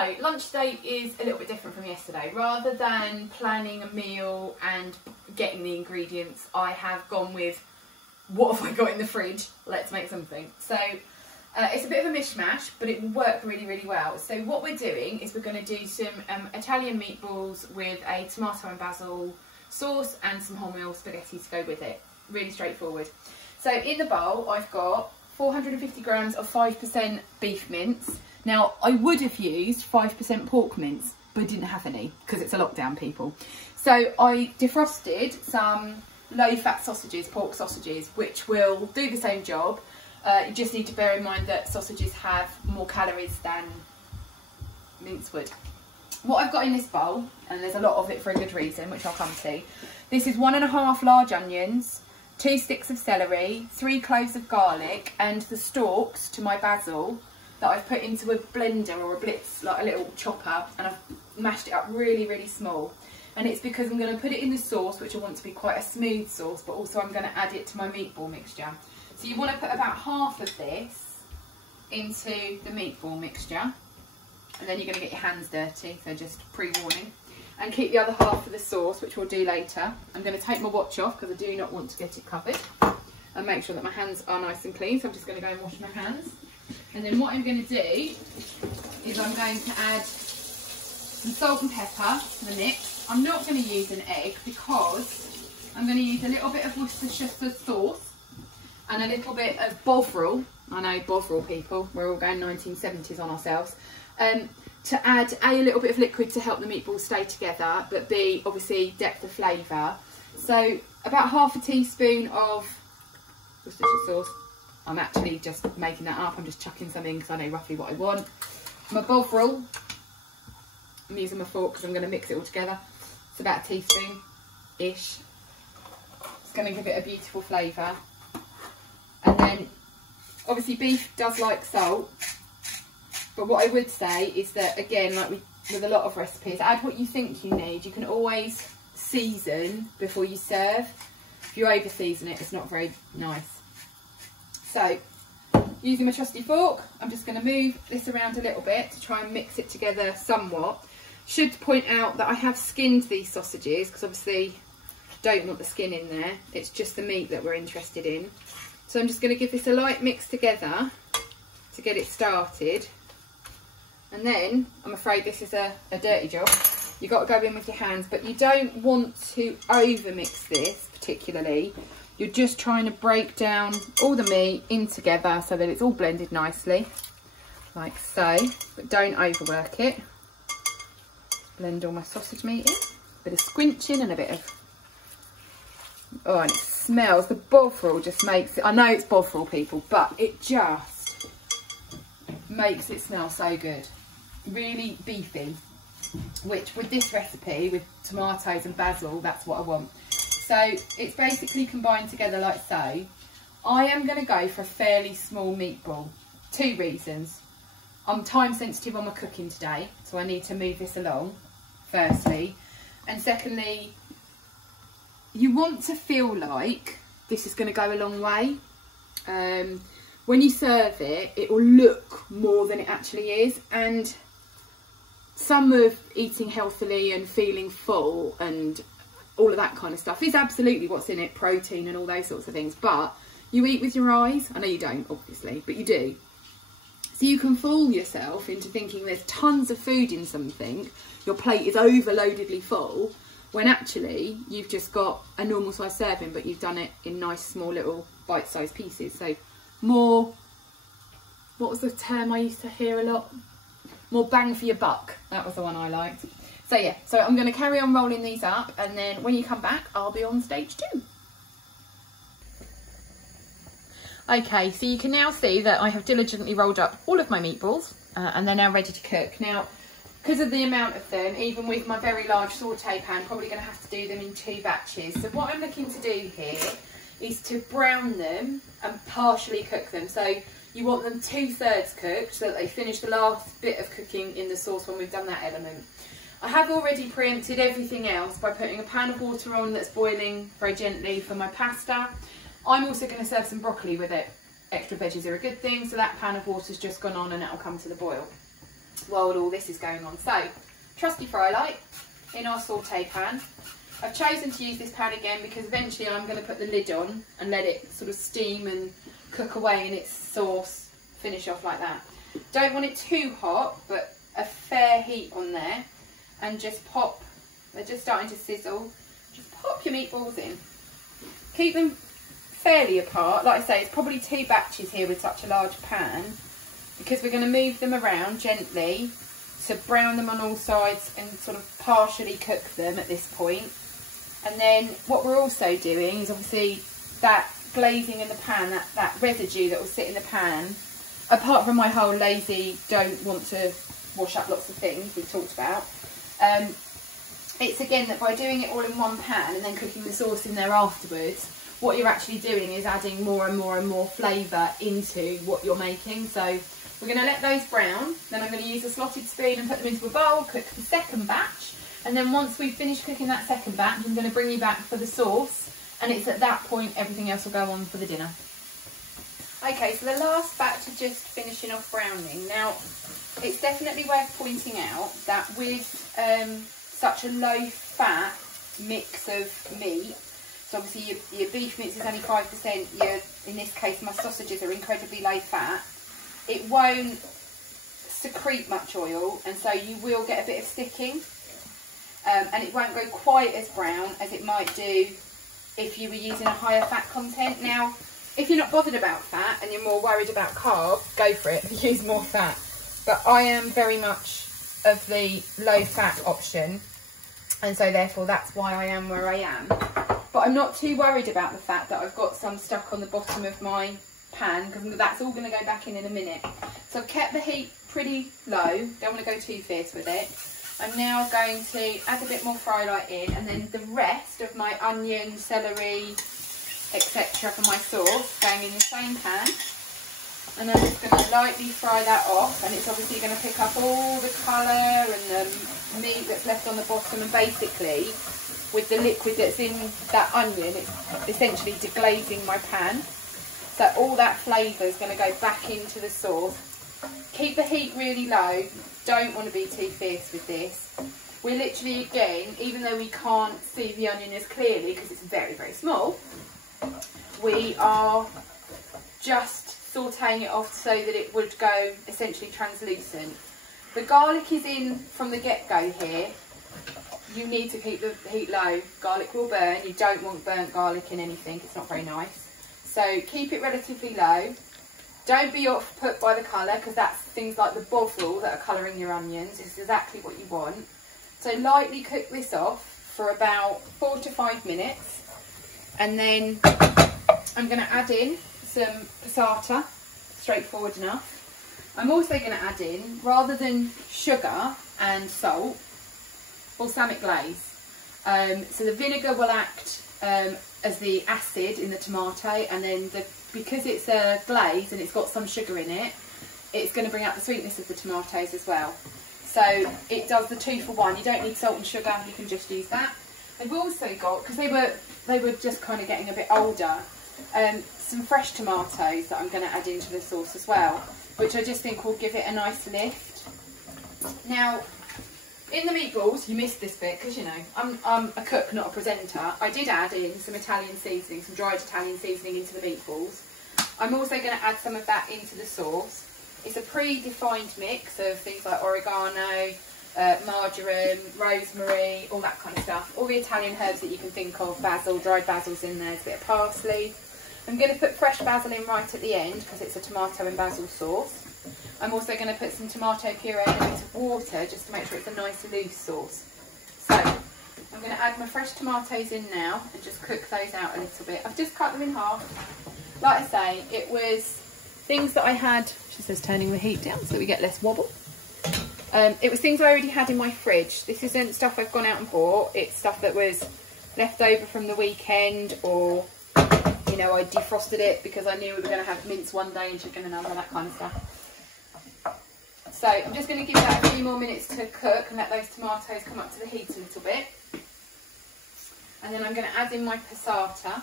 So lunch today is a little bit different from yesterday. Rather than planning a meal and getting the ingredients, I have gone with what have I got in the fridge, let's make something. So it's a bit of a mishmash, but it will work really, really well. So what we're doing is we're going to do some Italian meatballs with a tomato and basil sauce and some wholemeal spaghetti to go with it. Really straightforward. So in the bowl I've got 450 grams of 5% beef mince. Now I would have used 5% pork mince, but I didn't have any because it's a lockdown, people. So I defrosted some low fat sausages, pork sausages, which will do the same job. You just need to bear in mind that sausages have more calories than mince would. What I've got in this bowl, and there's a lot of it for a good reason, which I'll come to. This is 1.5 large onions, 2 sticks of celery, 3 cloves of garlic, and the stalks to my basil that I've put into a blender or a blitz, like a little chopper, and I've mashed it up really, really small. And it's because I'm going to put it in the sauce, which I want to be quite a smooth sauce, but also I'm going to add it to my meatball mixture. So you want to put about half of this into the meatball mixture, and then you're going to get your hands dirty, so just pre-warning. And keep the other half for the sauce, which we'll do later. I'm going to take my watch off because I do not want to get it covered, and make sure that my hands are nice and clean. So I'm just going to go and wash my hands. And then what I'm going to do is I'm going to add some salt and pepper to the mix. I'm not going to use an egg because I'm going to use a little bit of Worcestershire sauce and a little bit of Bovril. I know, Bovril, people, we're all going 1970s on ourselves. To add a little bit of liquid to help the meatballs stay together, but B, obviously, depth of flavour. So about half a teaspoon of Worcestershire sauce. I'm actually just making that up. I'm just chucking some in because I know roughly what I want. My Bovril, I'm using my fork because I'm going to mix it all together. It's about a teaspoon-ish. It's going to give it a beautiful flavour. And then, obviously, beef does like salt. But what I would say is that, again, like with a lot of recipes, add what you think you need. You can always season before you serve. If you over season it, it's not very nice. So, using my trusty fork, I'm just going to move this around a little bit to try and mix it together somewhat. Should point out that I have skinned these sausages because obviously don't want the skin in there. It's just the meat that we're interested in. So I'm just going to give this a light mix together to get it started. And then, I'm afraid this is a dirty job. You've got to go in with your hands, but you don't want to over mix this particularly. You're just trying to break down all the meat in together so that it's all blended nicely, like so, but don't overwork it. Blend all my sausage meat in, a bit of squinching and a bit of, oh, and it smells, the Bovril just makes it, I know it's Bovril, people, but it just makes it smell so good. Really beefy, which with this recipe, with tomatoes and basil, that's what I want. So it's basically combined together like so. I am going to go for a fairly small meatball. 2 reasons. I'm time sensitive on my cooking today, so I need to move this along, firstly. And secondly, you want to feel like this is going to go a long way. When you serve it, it will look more than it actually is. And some of eating healthily and feeling full and all of that kind of stuff is absolutely what's in it, protein and all those sorts of things, but you eat with your eyes. I know you don't, obviously, but you do. So you can fool yourself into thinking there's tons of food in something, your plate is overloadedly full, when actually you've just got a normal size serving, but you've done it in nice small little bite-sized pieces. So more, what was the term I used to hear a lot? More bang for your buck. That was the one I liked. So yeah, so I'm going to carry on rolling these up, and then when you come back, I'll be on stage 2. Okay, so you can now see that I have diligently rolled up all of my meatballs, and they're now ready to cook. Now, because of the amount of them, even with my very large saute pan, probably going to have to do them in 2 batches. So what I'm looking to do here is to brown them and partially cook them. So you want them 2/3 cooked so that they finish the last bit of cooking in the sauce when we've done that element. I have already preempted everything else by putting a pan of water on that's boiling very gently for my pasta. I'm also going to serve some broccoli with it. Extra veggies are a good thing, so that pan of water's just gone on and that'll come to the boil. while all this is going on. So, trusty fry light in our saute pan. I've chosen to use this pan again because eventually I'm going to put the lid on and let it sort of steam and cook away in its sauce, finish off like that. Don't want it too hot, but a fair heat on there, and just pop, they're just starting to sizzle, just pop your meatballs in. Keep them fairly apart. Like I say, it's probably 2 batches here with such a large pan, because we're going to move them around gently to brown them on all sides and sort of partially cook them at this point. And then what we're also doing is obviously that glazing in the pan, that residue that will sit in the pan, apart from my whole lazy don't want to wash up lots of things we've talked about, it's again that by doing it all in one pan and then cooking the sauce in there afterwards, what you're actually doing is adding more and more and more flavour into what you're making. So we're going to let those brown, then I'm going to use a slotted spoon and put them into a bowl, cook the second batch, and then once we've finished cooking that second batch, I'm going to bring you back for the sauce, and it's at that point everything else will go on for the dinner. Okay, so the last batch is just finishing off browning. Now, it's definitely worth pointing out that with such a low fat mix of meat, so obviously your beef mince is only 5%, in this case my sausages are incredibly low fat, it won't secrete much oil, and so you will get a bit of sticking, and it won't go quite as brown as it might do if you were using a higher fat content. Now, if you're not bothered about fat and you're more worried about carb, go for it, use more fat. But I am very much of the low fat option, and so therefore that's why I am where I am. But I'm not too worried about the fact that I've got some stuck on the bottom of my pan, because that's all going to go back in a minute. So I've kept the heat pretty low, don't want to go too fierce with it. I'm now going to add a bit more fry light in, and then the rest of my onion, celery, etc. for my sauce going in the same pan, and I'm just going to lightly fry that off, and it's obviously going to pick up all the colour and the meat that's left on the bottom, and basically with the liquid that's in that onion it's essentially deglazing my pan, so all that flavour is going to go back into the sauce. Keep the heat really low, don't want to be too fierce with this. We're literally, again, even though we can't see the onion as clearly because it's very, very small, we are just sauteing it off so that it would go essentially translucent. The garlic is in from the get-go here. You need to keep the heat low. Garlic will burn. You don't want burnt garlic in anything. It's not very nice. So keep it relatively low. Don't be off put by the colour, because that's things like the Bovril that are colouring your onions. It's exactly what you want. So lightly cook this off for about 4 to 5 minutes. And then I'm going to add in some passata, straightforward enough. I'm also going to add in, rather than sugar and salt, balsamic glaze. So the vinegar will act as the acid in the tomato, and then because it's a glaze and it's got some sugar in it, it's going to bring out the sweetness of the tomatoes as well. So it does the 2 for 1. You don't need salt and sugar, you can just use that. I've also got, because they were just kind of getting a bit older, some fresh tomatoes that I'm going to add into the sauce as well, which I just think will give it a nice lift. Now, in the meatballs, you missed this bit because, you know, I'm a cook, not a presenter. I did add in some Italian seasoning, some dried Italian seasoning into the meatballs. I'm also going to add some of that into the sauce. It's a pre-defined mix of things like oregano, marjoram, rosemary, all that kind of stuff. All the Italian herbs that you can think of, basil, dried basil's in there, there's a bit of parsley. I'm going to put fresh basil in right at the end because it's a tomato and basil sauce. I'm also going to put some tomato puree and a bit of water just to make sure it's a nice loose sauce. So I'm going to add my fresh tomatoes in now and just cook those out a little bit. I've just cut them in half. Like I say, it was things that I had, she says turning the heat down so that we get less wobble. It was things I already had in my fridge. This isn't stuff I've gone out and bought. It's stuff that was left over from the weekend, or, you know, I defrosted it because I knew we were going to have mince one day and chicken another, that kind of stuff. So I'm just going to give that a few more minutes to cook and let those tomatoes come up to the heat a little bit. And then I'm going to add in my passata.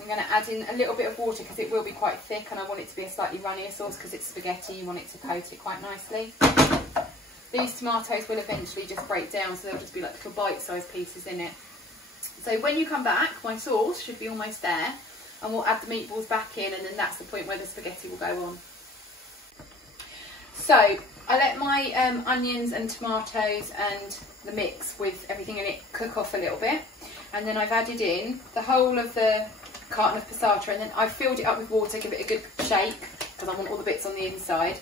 I'm going to add in a little bit of water because it will be quite thick and I want it to be a slightly runnier sauce because it's spaghetti, you want it to coat it quite nicely. These tomatoes will eventually just break down, so they'll just be like little bite-sized pieces in it. So when you come back, my sauce should be almost there, and we'll add the meatballs back in, and then that's the point where the spaghetti will go on. So I let my onions and tomatoes and the mix with everything in it cook off a little bit, and then I've added in the whole of the carton of passata, and then I've filled it up with water, give it a good shake because I want all the bits on the inside.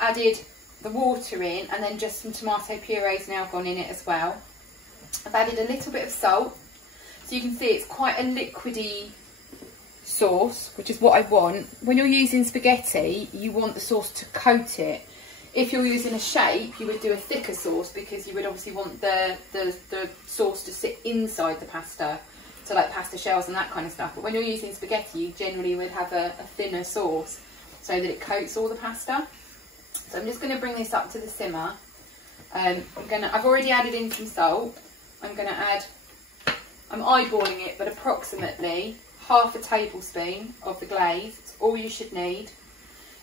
Added the water in, and then just some tomato puree's now gone in it as well. I've added a little bit of salt, so you can see it's quite a liquidy sauce, which is what I want. When you're using spaghetti, you want the sauce to coat it. If you're using a shape, you would do a thicker sauce because you would obviously want the sauce to sit inside the pasta, so like pasta shells and that kind of stuff. But when you're using spaghetti, you generally would have a thinner sauce so that it coats all the pasta. So I'm just going to bring this up to the simmer. I've already added in some salt. I'm eyeballing it, but approximately half a tablespoon of the glaze. It's all you should need.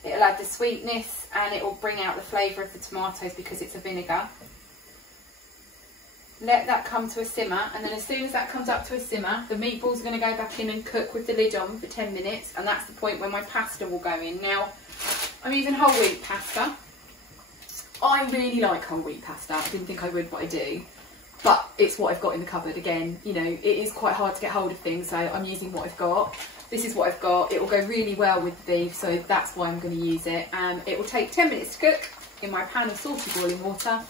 It'll add the sweetness and it will bring out the flavour of the tomatoes because it's a vinegar. Let that come to a simmer, and then as soon as that comes up to a simmer, the meatballs are going to go back in and cook with the lid on for 10 minutes, and that's the point where my pasta will go in. Now, I'm using whole wheat pasta. I really like whole wheat pasta. I didn't think I would, but I do. But it's what I've got in the cupboard. Again, you know, it is quite hard to get hold of things, so I'm using what I've got. This is what I've got. It will go really well with the beef, so that's why I'm going to use it. It will take 10 minutes to cook in my pan of salty boiling water.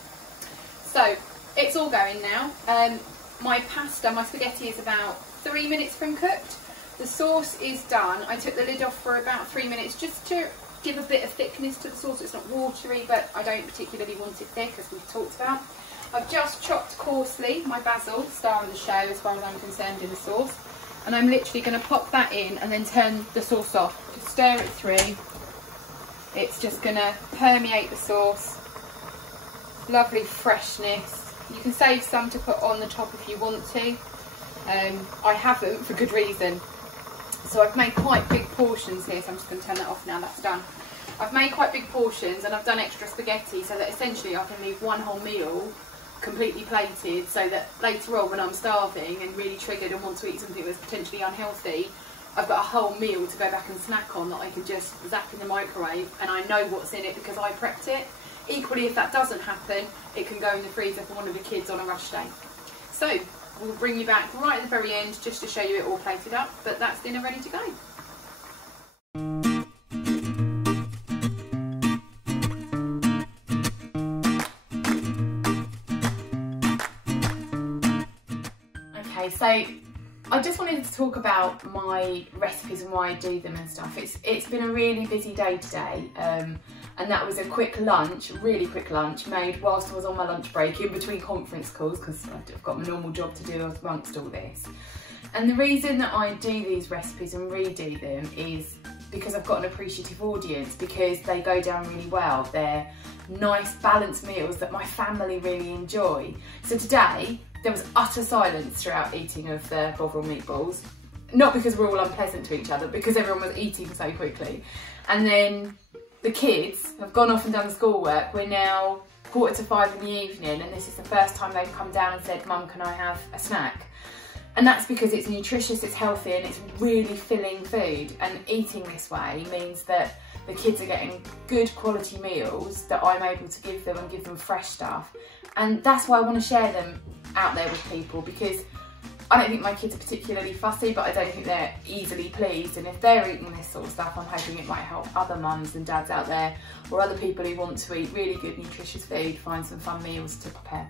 So it's all going now. My spaghetti is about 3 minutes from cooked. The sauce is done. I took the lid off for about 3 minutes just to give a bit of thickness to the sauce. It's not watery, but I don't particularly want it thick, as we've talked about. I've just chopped coarsely my basil, star of the show as far as I'm concerned, in the sauce. And I'm literally going to pop that in and then turn the sauce off. Just stir it through. It's just going to permeate the sauce. Lovely freshness. You can save some to put on the top if you want to. I haven't, for good reason. So I've made quite big portions here, so I'm just going to turn that off now, that's done. I've made quite big portions and I've done extra spaghetti so that essentially I can leave one whole meal completely plated, so that later on when I'm starving and really triggered and want to eat something that's potentially unhealthy, I've got a whole meal to go back and snack on that I can just zap in the microwave, and I know what's in it because I prepped it. Equally, if that doesn't happen, it can go in the freezer for one of the kids on a rush day. So we'll bring you back right at the very end just to show you it all plated up, but that's dinner ready to go. Okay, so I just wanted to talk about my recipes and why I do them and stuff. It's been a really busy day today, and that was a quick lunch, really quick lunch, made whilst I was on my lunch break in between conference calls, because I've got my normal job to do amongst all this. And the reason that I do these recipes and redo them is because I've got an appreciative audience, because they go down really well. They're nice, balanced meals that my family really enjoy. So today, there was utter silence throughout eating of the Bovril meatballs. Not because we're all unpleasant to each other, because everyone was eating so quickly. And then the kids have gone off and done the schoolwork. We're now 4:45 in the evening, and this is the first time they've come down and said, "Mum, can I have a snack?" And that's because it's nutritious, it's healthy, and it's really filling food. And eating this way means that the kids are getting good quality meals that I'm able to give them, and give them fresh stuff. And that's why I want to share them out there with people, because I don't think my kids are particularly fussy, but I don't think they're easily pleased. And if they're eating this sort of stuff, I'm hoping it might help other mums and dads out there, or other people who want to eat really good nutritious food, find some fun meals to prepare.